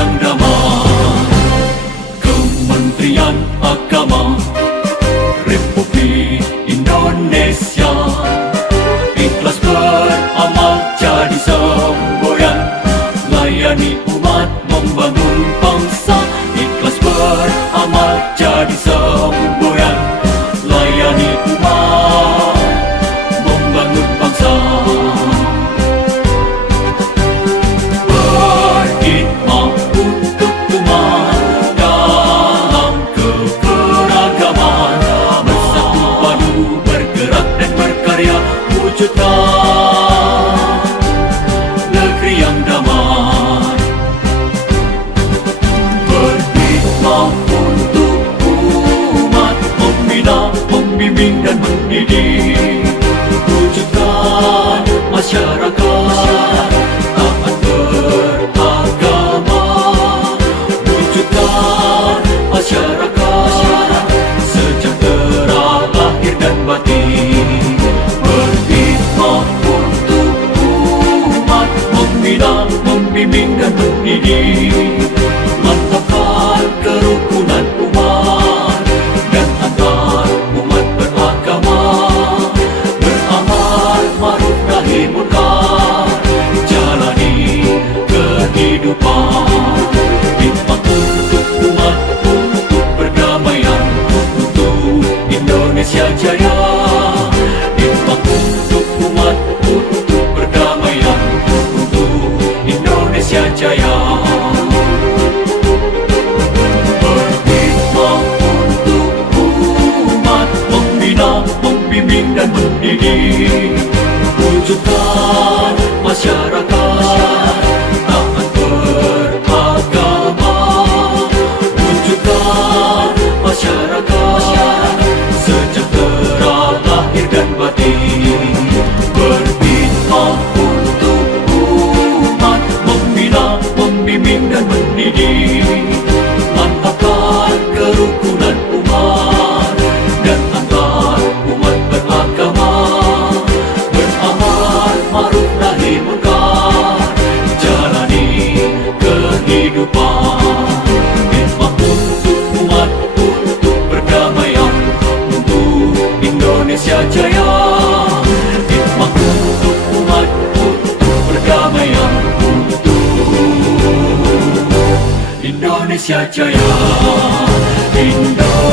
yang damai. Kementerian Agama Republik Indonesia ikhlas beramal jadi semboyan, layani umat membangun bangsa. Ikhlas beramal jadi semboyan, layani umat membangun bangsa. Berkhidmat untuk umat dalam keberagaman, bersatu padu bergerak dan berkarya wujudkan negeri yang damai. Berkhidmat untuk umat, membina, membimbing dan mendidik, wujudkan masyarakat taat beragama, wujudkan masyarakat sejahtera lahir dan batin. Berkhidmat untuk umat, membina, membimbing dan mendidik, mantapkan kerukunan umat dan antar umat beragama, beramal ma'ruf nahi munkar, jalani kehidupan. Khidmat untuk umat, untuk perdamaian, untuk Indonesia Jaya. Khidmat untuk umat, untuk perdamaian, untuk Indonesia Jaya. Berkhidmat untuk umat, membina, membimbing dan mendidik, wujudkan masyarakat taat beragama, wujudkan masyarakat sejahtera lahir dan batin. Berkhidmat untuk umat, membina, membimbing dan mendidik, mantapkan kerukunan umat dan antar umat beragama, beramal ma'ruf nahi munkar, jalani kehidupan. Khidmat untuk umat, untuk perdamaian, untuk Indonesia Jaya. Khidmat untuk umat, untuk perdamaian, untuk Indonesia Jaya. Indonesia